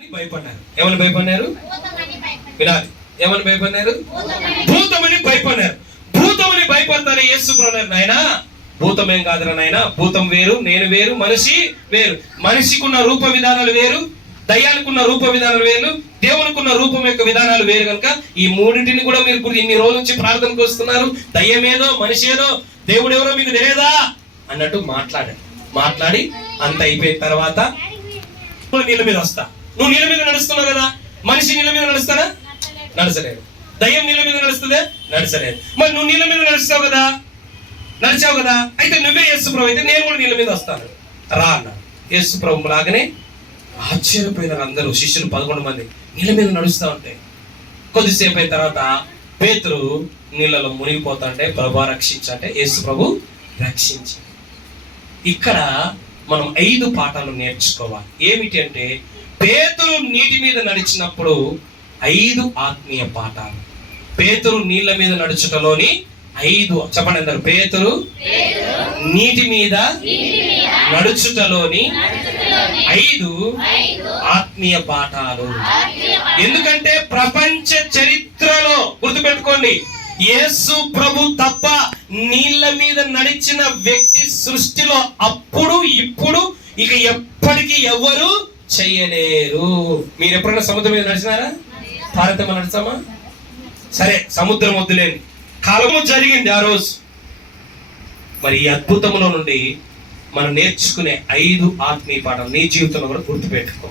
భయపడ్డారు. ఏమని భయపడ్డారు? వినాలి. ఏమని భయపడ్డారు? భూతమని భయపడ్డారు. భూతమని భయపడతారు. యేసు ప్రభువు నాయనా భూతం ఏం కాదురా నాయనా, భూతం వేరు, నేను వేరు, మనిషి వేరు. మనిషికున్న రూప విధానాలు వేరు, దయ్యానికున్న రూప విధానాలు వేరు, దేవునికున్న రూపం యొక్క విధానాలు వేరు. కనుక ఈ మూడింటిని కూడా మీరు ఇన్ని రోజుల నుంచి ప్రార్థనకు వస్తున్నారు. దయ్యమేదో మనిషి ఏదో దేవుడు ఎవరో మీకు తెలియదా అన్నట్టు మాట్లాడి అంత అయిపోయిన తర్వాత నీళ్ళ మీద వస్తా. నువ్వు నీళ్ళ మీద నడుస్తున్నావు కదా, మనిషి నీళ్ళ మీద నడుస్తానా? నడచలేదు. దయ్యం నీళ్ళ మీద నడుస్తుందే? నడచలేదు. మరి నువ్వు నీళ్ళ మీద నడుచావు కదా, అయితే నువ్వే యేసు ప్రభు అయితే నేను కూడా నీళ్ళ మీద వస్తాను రా అన్న. యేసు ప్రభు లాగానే ఆశ్చర్యపోయినారు అందరూ శిష్యులు 11 మంది నీళ్ళ మీద నడుస్తూ ఉంటాయి. కొద్దిసేపు అయిన తర్వాత పేతురు నీళ్ళలో మునిగిపోతా అంటే ప్రభు రక్షించంటే యేసు ప్రభు రక్షించి. ఇక్కడ మనం 5 పాఠాలు నేర్చుకోవాలి. ఏమిటి అంటే పేతురు నీటి మీద నడిచినప్పుడు 5 ఆత్మీయ పాఠాలు. పేతురు నీళ్ళ మీద నడుచుటలోని 5 చెప్పండి అందరు. పేతురు నీటి మీద నడుచుటలోని 5 ఆత్మీయ పాఠాలు. ఎందుకంటే ప్రపంచ చరిత్రలో గుర్తుపెట్టుకోండి, యేసు ప్రభు తప్ప నీళ్ళ మీద నడిచిన వ్యక్తి సృష్టిలో అప్పుడు ఇప్పుడు ఇక ఎప్పటికీ ఎవరు చెయ్యలేరు. మీరు ఎప్పుడైనా సముద్రం మీద నడిచినారా? భారతమ్మ నడిచామా? సరే, సముద్రం వద్దులేని కాలము జరిగింది ఆ రోజు. మరి ఈ అద్భుతంలో నుండి మనం నేర్చుకునే 5 ఆత్మీయ పాఠాలు నీ జీవితంలో కూడా గుర్తుపెట్టుకో.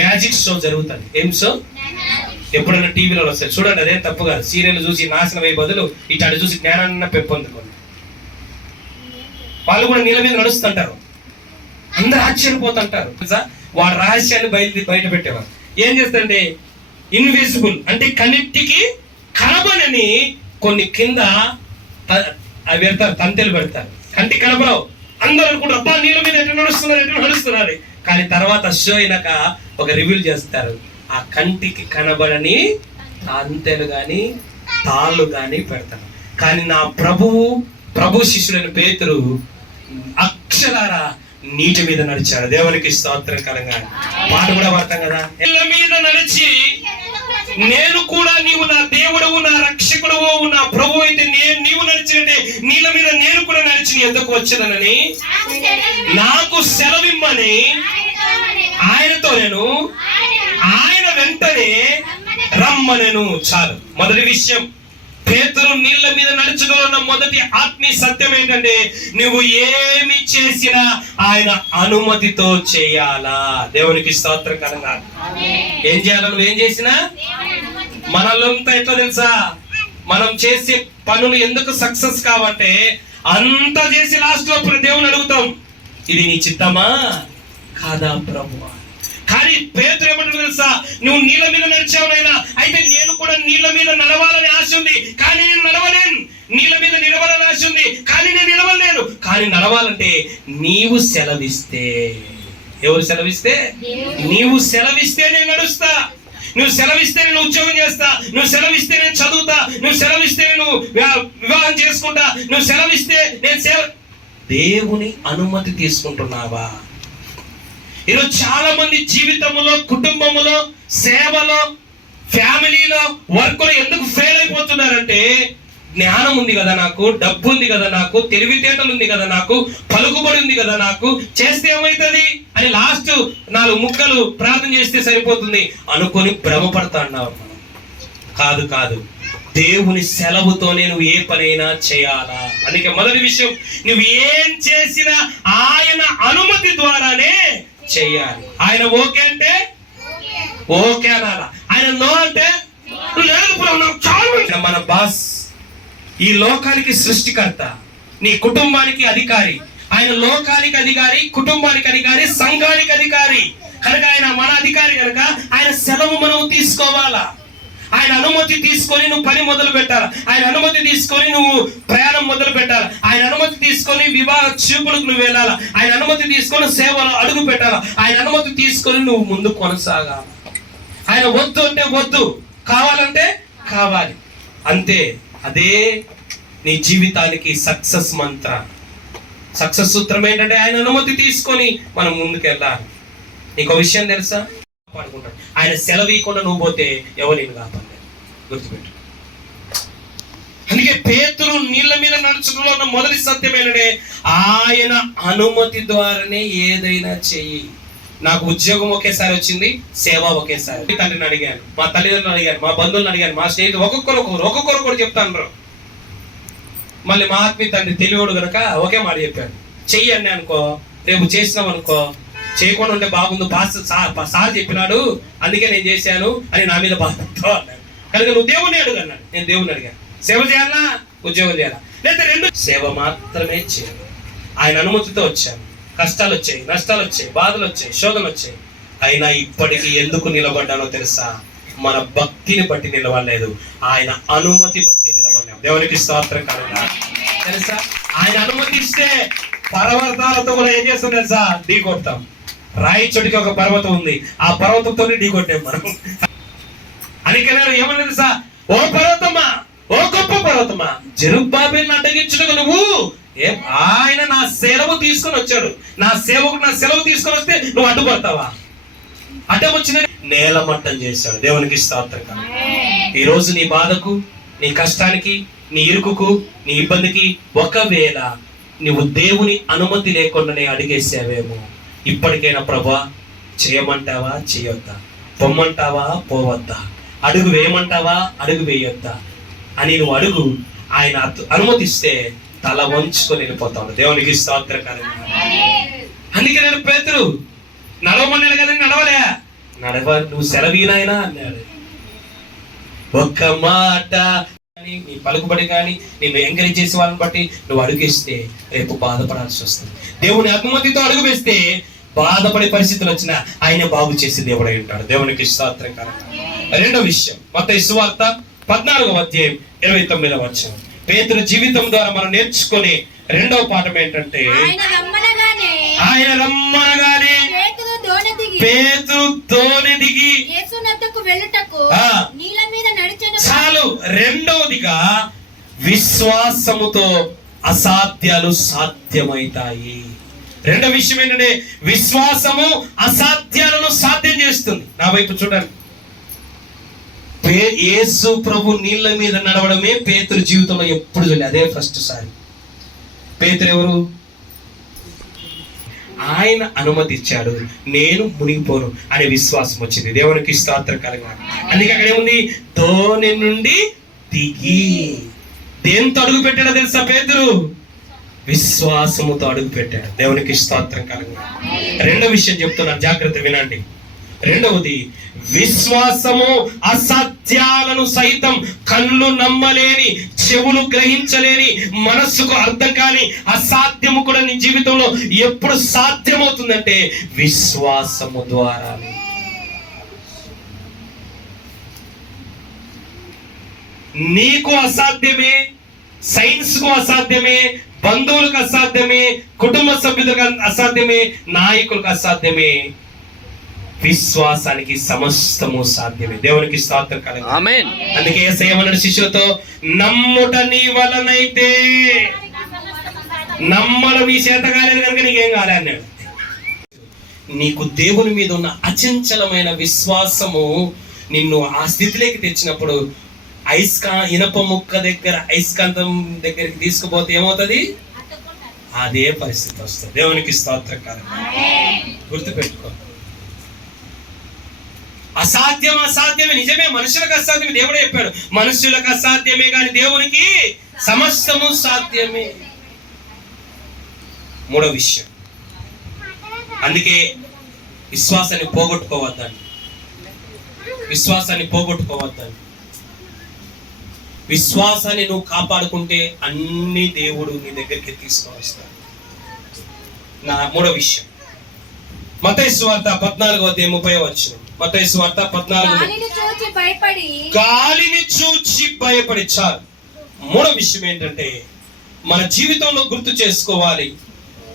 మ్యాజిక్ షో జరుగుతుంది. ఏం షో? ఎప్పుడైనా టీవీలో వస్తాయి చూడండి, అదే తప్పు కాదు. సీరియల్ చూసి నాశనం అయ్యే బదులు ఇటు చూసి జ్ఞానాన్ని పెంపొందుకోండి. వాళ్ళు కూడా నీళ్ళ మీద నడుస్తుంటారు, అందరు ఆశ్చర్యపోతుంటారు. వాడు రహస్యాన్ని బయట పెట్టేవారు. ఏం చేస్తారంటే ఇన్విజిబుల్ అంటే కంటికి కనబడని కొన్ని కింద పెడతారు, తంతెలు పెడతారు. కంటికి కనబడవు. అందరూ అనుకుంటారు అబ్బా నీళ్ళ మీద ఎట్లా నడుస్తున్నారు. కానీ తర్వాత షో అయినాక ఒక రివీల్ చేస్తారు. ఆ కంటికి కనబడని తంతెలు గాని తాళ్ళు గాని పెడతారు. కానీ నా ప్రభు శిష్యుడైన పేతురు అక్షరారా నీటి మీద నడిచాడు. దేవునికి స్తోత్రకరంగా పాట కూడా పడతాం కదా. నీళ్ళ మీద నడిచి నేను కూడా నీవు నా దేవుడవు, నా రక్షకుడవు, నా ప్రభు అయితే నీవు నడిచినట్టే నీళ్ళ మీద నేను కూడా నడిచి ఎందుకు వచ్చేదనని నాకు సెలవిమ్మని ఆయనతో నేను ఆయన వెంటనే రమ్మనెను. చాలు. మొదటి విషయం, పేతురు నీళ్ళ మీద నడుచుకున్న మొదటి ఆత్మీయ సత్యం ఏంటంటే నువ్వు ఏమి చేసినా ఆయన అనుమతితో చేయాలా. దేవునికి స్తోత్రకరంగా. ఏం చేయాలా? నువ్వు ఏం చేసినా మనలంతా ఎట్లా తెలుసా, మనం చేసే పనులు ఎందుకు సక్సెస్ కావంటే అంతా చేసి లాస్ట్ లో దేవుని అడుగుతాం, ఇది నీ చిత్తమా కాదా ప్రభువా. కానీ పేతురు ఏమంటాడు తెలుసా, నువ్వు నీళ్ళ మీద నడిచావు నాయనా, అయితే నేను కూడా నీళ్ళ మీద నడవాలని ఆశ ఉంది కానీ నేను నడవలేను. నీళ్ళ మీద నిలవాలని ఆశ ఉంది కానీ నేను నిలవలేను. కానీ నడవాలంటే నీవు సెలవిస్తే. ఎవరు సెలవిస్తే? నీవు సెలవిస్తే నేను నడుస్తా. నువ్వు సెలవిస్తే నేను ఉద్యోగం చేస్తా, నువ్వు సెలవిస్తే నేను చదువుతా, నువ్వు సెలవిస్తే నేను వివాహం చేసుకుంటా, నువ్వు సెలవిస్తే నేను దేవుని అనుమతి తీసుకుంటున్నావా? ఈరోజు చాలా మంది జీవితంలో, కుటుంబంలో, సేవలో, ఫ్యామిలీలో, వర్క్లో ఎందుకు ఫెయిల్ అయిపోతున్నారంటే జ్ఞానం ఉంది కదా నాకు, డబ్బు ఉంది కదా నాకు, తెలివితేటలు ఉంది కదా నాకు, పలుకుబడి ఉంది కదా నాకు, చేస్తే ఏమవుతుంది అని లాస్ట్ 4 ముక్కలు ప్రార్థన చేస్తే సరిపోతుంది అనుకొని భ్రమపడతా అన్నావు. కాదు, దేవుని సెలవుతోనే నువ్వు ఏ పనైనా చేయాలా. అందుకే మొదటి విషయం, నువ్వు ఏం చేసినా ఆయన అనుమతి ద్వారానే చెయ్యాలి. ఆయన ఓకే అంటే ఓకే అనాలా, ఆయన నో అంటే లేదు. మన బాస్ ఈ లోకానికి సృష్టికర్త, నీ కుటుంబానికి అధికారి. ఆయన లోకానికి అధికారి, కుటుంబానికి అధికారి, సంఘానికి అధికారి. కనుక ఆయన మన అధికారి కనుక ఆయన సెలవు మనం తీసుకోవాలా. ఆయన అనుమతి తీసుకొని నువ్వు పని మొదలు పెట్టాలి. ఆయన అనుమతి తీసుకొని నువ్వు ప్రయాణం మొదలు పెట్టాలి. ఆయన అనుమతి తీసుకొని వివాహ చూపులకు నువ్వు వెళ్ళాలి. ఆయన అనుమతి తీసుకొని సేవలో అడుగు పెట్టాలి. ఆయన అనుమతి తీసుకొని నువ్వు ముందు కొనసాగాలి. ఆయన వద్దు అంటే వద్దు, కావాలంటే కావాలి, అంతే. అదే నీ జీవితానికి సక్సెస్ మంత్ర. సక్సెస్ సూత్రం ఏంటంటే ఆయన అనుమతి తీసుకొని మనం ముందుకు వెళ్ళాలి. నీకు విషయం తెలుసా? కాపాడుకుంటాడు. ఆయన సెలవు ఇవ్వకుండా నువ్వు పోతే ఎవరు నేను కాపాడలేదు. గుర్తుపెట్టు. అందుకే పేతురు నీళ్ళ మీద నడుచులో ఉన్న మొదటి సత్యమేననే ఆయన అనుమతి ద్వారానే ఏదైనా చెయ్యి. నాకు ఉద్యోగం ఒకేసారి వచ్చింది, సేవ ఒకేసారి. తండ్రిని అడిగాను, మా తల్లిదండ్రులను అడిగాను, మా బంధువులను అడిగాను, మా స్నేహితులు ఒక్కొక్కరు కూడా చెప్తాను. మళ్ళీ మా ఆత్మీయ తండ్రి తెలియడు కనుక ఒకే మాట చెప్పాను, చెయ్యి అన్నీ అనుకో, రేపు చేసినాం అనుకో, చేయకుండా ఉంటే బాగుంది, సార్ చెప్పినాడు అందుకే నేను చేశాను అని నా మీద బాధతో అన్నాడు. కనుక నువ్వు దేవుణ్ణి అడుగు అన్నాడు. నేను దేవుణ్ణి అడిగాను, సేవ చేయాలా ఉద్యోగం చేయాలా, లేదా రెండు సేవ మాత్రమే చేయాలి. ఆయన అనుమతితో వచ్చాను. కష్టాలు వచ్చాయి, నష్టాలు వచ్చాయి, బాధలు వచ్చాయి, శోధనలు వచ్చాయి. అయినా ఇప్పటికీ ఎందుకు నిలబడ్డానో తెలుసా? మన భక్తిని బట్టి నిలబడలేదు, ఆయన అనుమతి బట్టి నిలబడ్డాం. దేవునికి స్తోత్రం కలుగును. తెలుసా, ఆయన అనుమతి ఇస్తే పర్వతాలతో కూడా ఏం చేస్తాం తెలుసా? ఢీ కొడతాం. రాయి చోటికి ఒక పర్వతం ఉంది, ఆ పర్వతంతోనే ఢీ కొట్టాం మనం. అందుకనే ఏమన్నా తెలుసా? ఓ పర్వతమా, ఓ గొప్ప పర్వతమా, జెరుబ్బాబెలును అడ్డగించుటకు నువ్వు ఆయన నా సెలవు తీసుకొని వచ్చాడు, నా సేవకు నా సెలవు తీసుకొని వస్తే నువ్వు అడ్డుపడతావా? అడ్డం వచ్చిన నేలమట్టం చేశాడు. దేవునికి స్తోత్రం. ఈ రోజు నీ బాధకు, నీ కష్టానికి, నీ ఇరుకుకు, నీ ఇబ్బందికి ఒకవేళ నువ్వు దేవుని అనుమతి లేకుండానే అడిగేసావేమో, ఇప్పటికైనా ప్రభా చేయమంటావా చేయొద్దా, పొమ్మంటావా పోవద్దా, అడుగు వేయమంటావా అడుగు వేయొద్దా అని నువ్వు అడుగు. ఆయన అనుమతిస్తే తల వంచుకొని వెళ్ళిపోతాడు. దేవునికి స్తోత్రం కలుగును. అందుకే నేను పేతురు నడవమన్నాడు కదండి, నువ్వు సెలవీనాయనా అన్నాడు. ఒక్క మాట నీ పలుకుబడి కానీ నేను ఎంకరేజ్ చేసే వాళ్ళని బట్టి నువ్వు అడుగేస్తే రేపు బాధపడాల్సి వస్తుంది. దేవుని అనుమతితో అడుగు వేస్తే బాధపడే పరిస్థితులు వచ్చినా ఆయన బాగు చేసి దేవుడై ఉంటాడు. దేవునికి స్తోత్రం కలుగును. రెండో విషయం, మత్తయి సువార్త 14వ అధ్యాయం 29వ వచనం. పేతురు జీవితం ద్వారా మనం నేర్చుకునే రెండవ పాఠం ఏంటంటే, ఆయన రమ్మనగానే పేతురు దోణి దిగి చాలు. రెండవదిగా విశ్వాసముతో అసాధ్యాలు సాధ్యమవుతాయి. రెండో విషయం ఏంటంటే విశ్వాసము అసాధ్యాలను సాధ్యం చేస్తుంది. నా వైపు చూడండి. యేసు ప్రభు నీళ్ళ మీద నడవడమే పేతురు జీవితంలో ఎప్పుడు చూడలేదు, అదే ఫస్ట్ సారి. పేతురు ఎవరు? ఆయన అనుమతి ఇచ్చాడు, నేను మునిగిపోను అనే విశ్వాసం వచ్చింది. దేవునికి స్తోత్రం కలుగును. అందుకే అక్కడ ఏముంది? దోణి నుండి దిగి. దేంతో అడుగు పెట్టాడో తెలుసా? పేతురు విశ్వాసముతో అడుగు పెట్టాడు. దేవునికి స్తోత్రం కలుగును. రెండో విషయం చెప్తున్నాను, జాగ్రత్త వినండి. రెండవది, విశ్వాసము అసాధ్యాలను సైతం కళ్ళు నమ్మలేని, చెవులు గ్రహించలేని, మనస్సుకు అర్థం కాని అసాధ్యము కూడా నీ జీవితంలో ఎప్పుడు సాధ్యమవుతుందంటే విశ్వాసము ద్వారా. నీకు అసాధ్యమే, సైన్స్ కు అసాధ్యమే, బంధువులకు అసాధ్యమే, కుటుంబ సభ్యులకు అసాధ్యమే, నాయకులకు అసాధ్యమే, విశ్వాసానికి సమస్తము సాధ్యమే. దేవునికి స్తోత్రం కలుగును. ఆమేన్. అందుకే యేసయ్య ఏమన్నాడు శిష్యులతో? నమ్ముట నీ వలనైతే, నమ్మడం నీ చేత కాలేదు కనుక నీకేం కాలే అన్నాడు. నీకు దేవుని మీద ఉన్న అచంచలమైన విశ్వాసము నిన్ను ఆ స్థితిలోకి తెచ్చినప్పుడు ఇనప ముక్క దగ్గర అయస్కాంతం దగ్గరికి తీసుకుపోతే ఏమవుతుంది? అదే పరిస్థితి వస్తుంది. దేవునికి స్తోత్రం కలుగును. గుర్తుపెట్టుకో, అసాధ్యం అసాధ్యమే. నిజమే, మనుషులకు అసాధ్యమే. దేవుడే చెప్పాడు, మనుషులకు అసాధ్యమే కానీ దేవునికి సమస్తము సాధ్యమే. మూడో విషయం, అందుకే విశ్వాసాన్ని పోగొట్టుకోవద్దండి. విశ్వాసాన్ని పోగొట్టుకోవద్దండి. విశ్వాసాన్ని నువ్వు కాపాడుకుంటే అన్ని దేవుడు నీ దగ్గరికి తీసుకువస్తాడు. నా మూడో విషయం, మత్తయి సువార్త 14వ అధ్యాయం 30వ వచనం. మత్తయి సువార్త 14 గాలిని చూచి భయపడి. చాలు. మూడో విషయం ఏంటంటే మన జీవితంలో గుర్తు చేసుకోవాలి,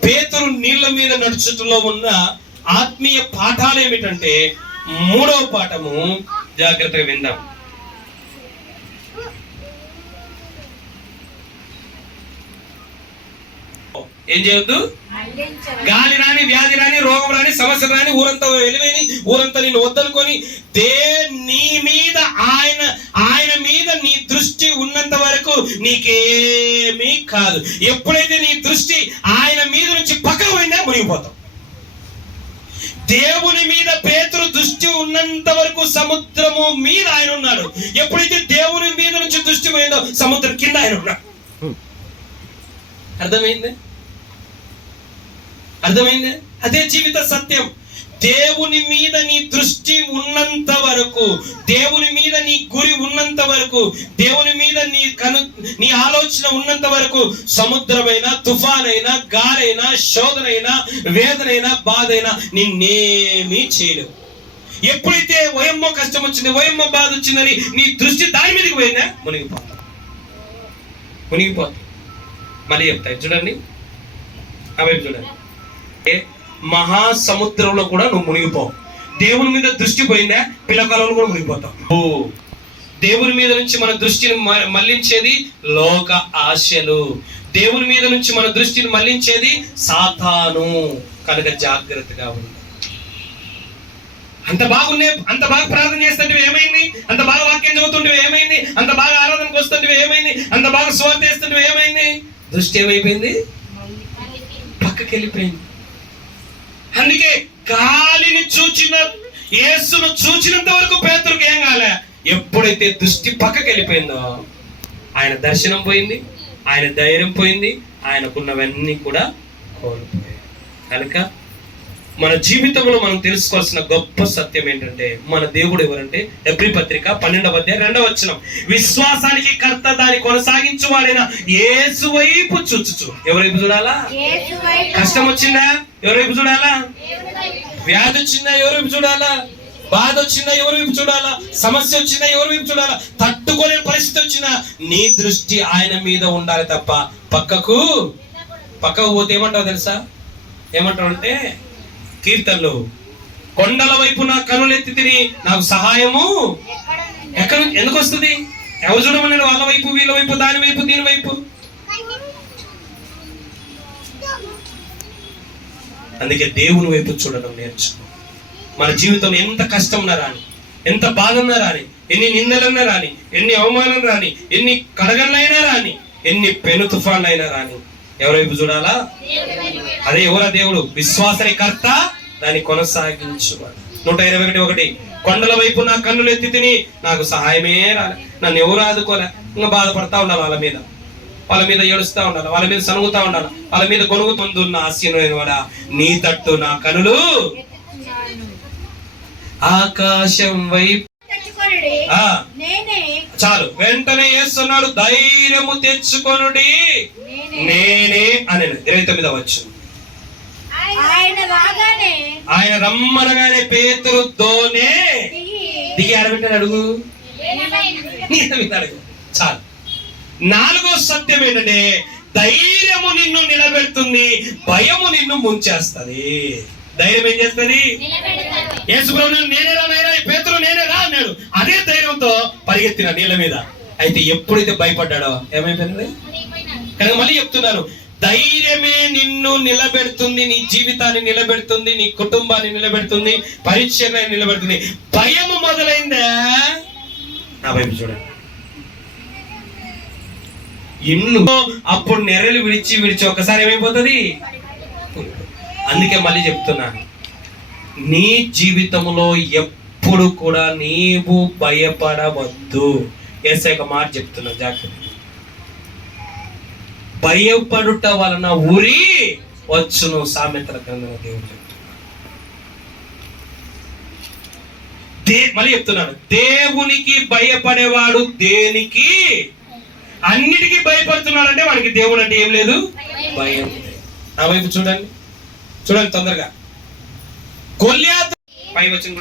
పేతురు నీళ్ళ మీద నడుచుటలో ఉన్న ఆత్మీయ పాఠాలు ఏమిటంటే, మూడవ పాఠము జాగ్రత్తగా విందాం. ఏం చేయొద్దు? గాలి రాని, వ్యాధి రాని, రోగం రాని, సమస్య రాని, ఊరంతా వెలివేని, ఊరంతా నిన్ను వద్దనుకొని నీ మీద ఆయన మీద నీ దృష్టి ఉన్నంత వరకు నీకేమీ కాదు. ఎప్పుడైతే నీ దృష్టి ఆయన మీద నుంచి పక్కకు పోయిందా మునిగిపోతావు. దేవుని మీద పేతురు దృష్టి ఉన్నంత వరకు సముద్రము మీద ఆయన ఉన్నాడు. ఎప్పుడైతే దేవుని మీద నుంచి దృష్టి పోయిందో సముద్రం కింద ఆయన ఉన్నాడు. అర్థమైంది? అదే జీవిత సత్యం. దేవుని మీద నీ దృష్టి ఉన్నంత వరకు, దేవుని మీద నీ గురి ఉన్నంత వరకు, దేవుని మీద నీ ఆలోచన ఉన్నంత వరకు సముద్రమైనా, తుఫానైనా, గాలైనా, శోధనైనా, వేదనైనా, బాధైనా నిన్నేమీ చేయలేవు. ఎప్పుడైతే వయమ్మో కష్టం వచ్చింది, వయమ్మో బాధ వచ్చిందని నీ దృష్టి దాని మీదకి పోయిందా మునిగిపోతా. మళ్ళీ చెప్తాయి చూడండి, అవి చూడండి. మహాసముద్రంలో కూడా నువ్వు మునిగిపోవు. దేవుని మీద దృష్టి పోయిందా పిల్లకాలంలో కూడా మునిగిపోతావు. దేవుని మీద నుంచి మన దృష్టిని మళ్లించేది లోక ఆశలు. దేవుని మీద నుంచి మన దృష్టిని మళ్లించేది సాతాను. కనుక జాగ్రత్తగా ఉంది. అంత బాగా ప్రార్థన చేస్తుంటే ఏమైంది? అంత బాగా వాక్యం చదువుతుంటే ఏమైంది? అంత బాగా ఆరాధనకు వస్తుంటే ఏమైంది? అంత బాగా స్వార్థ చేస్తుంటే ఏమైంది? దృష్టి ఏమైపోయింది? పక్కకి వెళ్ళిపోయింది. అందుకే గాలిని యేసును చూచినంత వరకు పేతురుకి ఏం కాలే. ఎప్పుడైతే దృష్టి పక్కకి వెళ్ళిపోయిందో ఆయన దర్శనం పోయింది, ఆయన ధైర్యం పోయింది, ఆయనకున్నవన్నీ కూడా కోల్పోయాయి. కనుక మన జీవితంలో మనం తెలుసుకోవాల్సిన గొప్ప సత్యం ఏంటంటే మన దేవుడు ఎవరంటే ఎబ్రీ పత్రిక 12వ అధ్యాయం 2వ వచనం, విశ్వాసానికి కర్త దాన్ని కొనసాగించువాడైన యేసు వైపు చూచుచు. ఎవరైపు చూడాలా? కష్టం వచ్చిందా? ఎవరైపు చూడాలా? వ్యాధి వచ్చిందా? ఎవరైపు చూడాలా? బాధ వచ్చిందా? ఎవరైపు చూడాలా? సమస్య వచ్చిందా? ఎవరైపు చూడాలా? తట్టుకునే పరిస్థితి వచ్చినా నీ దృష్టి ఆయన మీద ఉండాలి తప్ప పక్కకు పోతే ఏమంటావు తెలుసా? ఏమంటావు అంటే కీర్తనలు, కొండల వైపు నా కనులెత్తి తిని నాకు సహాయము ఎందుకు వస్తుంది? ఎవరు చూడమని? వాళ్ళ వైపు, వీళ్ళ వైపు, దాని వైపు, దీని వైపు. అందుకే దేవుని వైపు చూడడం నేర్చుకో. మన జీవితం ఎంత కష్టం ఉన్నా రాని, ఎంత బాధ ఉన్నా రాని, ఎన్ని నిందలన్నా రాని, ఎన్ని అవమానం రాని, ఎన్ని కడగళ్ళైనా రాని, ఎన్ని పెను తుఫాన్లైనా రాని, ఎవరైపు చూడాలా? అదే ఎవరా దేవుడు? విశ్వాసని కర్త దాన్ని కొనసాగించువాడు. 121, కొండల వైపు నా కన్నులు ఎత్తి తిని నాకు సహాయమే రాలే. నన్ను ఎవరు ఆదుకోలే. ఇంకా బాధపడతా ఉండాలి, వాళ్ళ మీద ఏడుస్తా ఉండాలి, వాళ్ళ మీద సనుగుతా ఉండాలి, వాళ్ళ మీద కొనుగుతుందున్న ఆశీనుడైన వాడా నీ తట్టు నా కనులు ఆకాశం వైపు. చాలు, వెంటనే చేస్తున్నాడు, ధైర్యము తెచ్చుకొనుడి నేనే అని. 29వ వచనం, ఆయన రమ్మనగానే పేతురు దోనే దిగి ఆడబెట్టాడు. అడుగు. చాలు. 4వ సత్యం ఏంటంటే ధైర్యము నిన్ను నిలబెడుతుంది, భయము నిన్ను ముంచేస్తుంది. ధైర్యం ఏం చేస్తుంది? యేసుప్రభు నేనే రా నాయనా, పేతురు నేనే రా అన్నాడు. అదే ధైర్యంతో పరిగెత్తిన నీళ్ళ మీద. అయితే ఎప్పుడైతే భయపడ్డాడో ఏమైపోయింది? కనుక మళ్ళీ చెప్తున్నాను, ధైర్యమే నిన్ను నిలబెడుతుంది, నీ జీవితాన్ని నిలబెడుతుంది, నీ కుటుంబాన్ని నిలబెడుతుంది, పరిచయాన్ని నిలబెడుతుంది. భయము మొదలైందా నా వైపు చూడండి. ఇల్లు అప్పుడు నెర్రలు విడిచి ఒకసారి ఏమైపోతుంది? అందుకే మళ్ళీ చెప్తున్నాను, నీ జీవితంలో ఎప్పుడు కూడా నీవు భయపడవద్దు. యేసయ్య ఒక మాట చెప్తున్నా, జాగ్రత్త. భయపడుట వలన ఉరి వచ్చును, సామెతల గ్రంథంలో దేవుడు చెప్తున్నాడు. మళ్ళీ చెప్తున్నాను, దేవునికి భయపడేవాడు దేనికి అన్నిటికీ భయపడుతున్నాడు అంటే వాడికి దేవుడు అంటే ఏం లేదు, భయం. నా వైపు చూడండి తొందరగా. గొల్యాతు పై వచ్చిన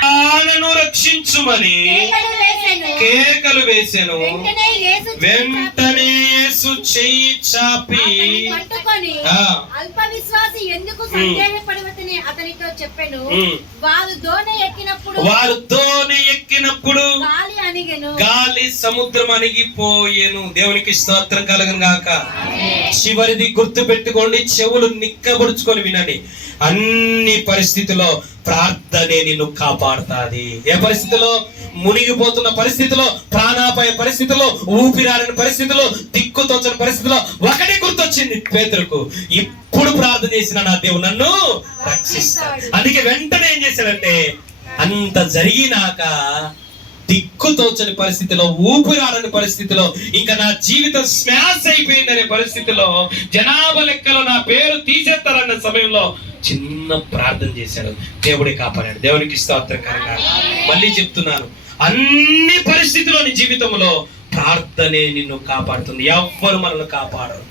ప్రాణను రక్షించుమని కేకలు వేసెను. వెంటనే యేసు చెయ్యి చాపి అల్ప విశ్వాసి ఎందుకు సందేహపడవతని అతనితో చెప్పెను. ఉమ్. వారు దోణి ఎక్కినప్పుడు గాలి అణిగెను. గాలి సముద్రం అణిగిపోయేను. దేవునికి స్తోత్రం కలుగును గాక. చివరిది గుర్తు పెట్టుకోండి, చెవులు నిక్కబుడుచుకొని వినండి. అన్ని పరిస్థితుల్లో ప్రార్థనే నిన్ను కాపాడుతాది. ఏ పరిస్థితిలో? మునిగిపోతున్న పరిస్థితిలో, ప్రాణాపాయ పరిస్థితిలో, ఊపిరాడని పరిస్థితిలో, దిక్కుతోచని పరిస్థితిలో ఒకటే గుర్తొచ్చింది పేతురుకు, ఇప్పుడు ప్రార్థన చేసిన నా దేవుడు నన్ను రక్షిస్తాడు. అందుకే వెంటనే ఏం చేశాడంటే, అంత జరిగినాక దిక్కుతోచని పరిస్థితిలో, ఊపిరాడని పరిస్థితిలో, ఇంకా నా జీవితం స్మాష్ అయిపోయిందనే పరిస్థితిలో, జనాభా లెక్కలో నా పేరు తీసేస్తారన్న సమయంలో చిన్న ప్రార్థన చేశాడు. దేవుడే కాపాడాడు. దేవునికి స్తోత్రం కలగాలి. మళ్ళీ చెప్తున్నాను, అన్ని పరిస్థితుల్లో నీ జీవితంలో ప్రార్థనే నిన్ను కాపాడుతుంది. ఎవ్వరు మనల్ని కాపాడరు,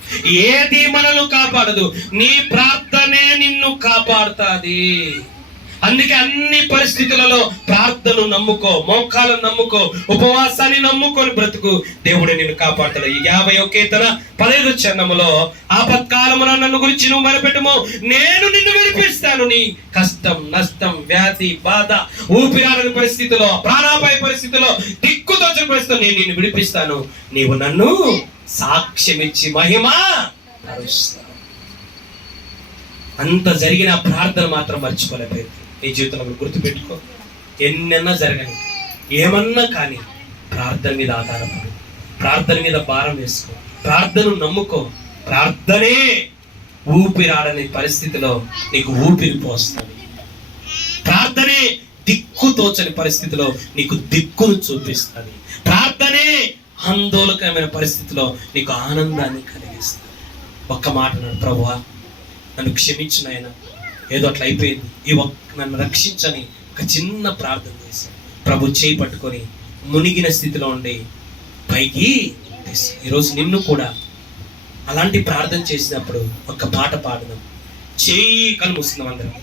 ఏది మనల్ని కాపాడదు. నీ ప్రార్థనే నిన్ను కాపాడుతాది. అందుకే అన్ని పరిస్థితులలో ప్రార్థనను నమ్ముకో, మోకాలను నమ్ముకో, ఉపవాసాన్ని నమ్ముకొని బ్రతుకు. దేవుడే నిన్ను కాపాడుతాడు. ఈ 50వ కీర్తన 15వ చరణములో, ఆపత్కాలమున నన్ను గురించి నువ్వు మొరపెట్టుము, నేను నిన్ను విడిపిస్తాను. నీ కష్టం, నష్టం, వ్యాధి, బాధ, ఊపిరాడని పరిస్థితిలో, ప్రాణాపాయ పరిస్థితిలో, దిక్కుతోచని పరిస్థితిలో నేను నిన్ను విడిపిస్తాను. నీవు నన్ను సాక్ష్యమిచ్చి మహిమ పరుస్తావు. అంత జరిగిన ప్రార్థన మాత్రం మర్చిపోలేకపోయింది. నీ జీవితంలో గుర్తుపెట్టుకో, ఎన్నెన్నా జరగని, ఏమన్నా కానీ ప్రార్థన మీద ఆధారపడు, ప్రార్థన మీద భారం వేసుకో, ప్రార్థనను నమ్ముకో. ప్రార్థనే ఊపిరాడని పరిస్థితిలో నీకు ఊపిరి పోస్తుంది. ప్రార్థనే దిక్కు తోచని పరిస్థితిలో నీకు దిక్కును చూపిస్తుంది. ప్రార్థనే ఆందోళనకరమైన పరిస్థితిలో నీకు ఆనందాన్ని కలిగిస్తుంది. ఒక్క మాట అన్నాడు, ప్రభువా నన్ను క్షమించు నాయనా, ఏదో అట్లా అయిపోయింది, నన్ను రక్షించని ఒక చిన్న ప్రార్థన చేశాను. ప్రభు చేయి పట్టుకొని మునిగిన స్థితిలో ఉండి పైకి తీశాడు. ఈరోజు నిన్ను కూడా అలాంటి ప్రార్థన చేసినప్పుడు ఒక పాట పాడదాం. చేయి కళ్ళు మూసుకుందాం అందరం.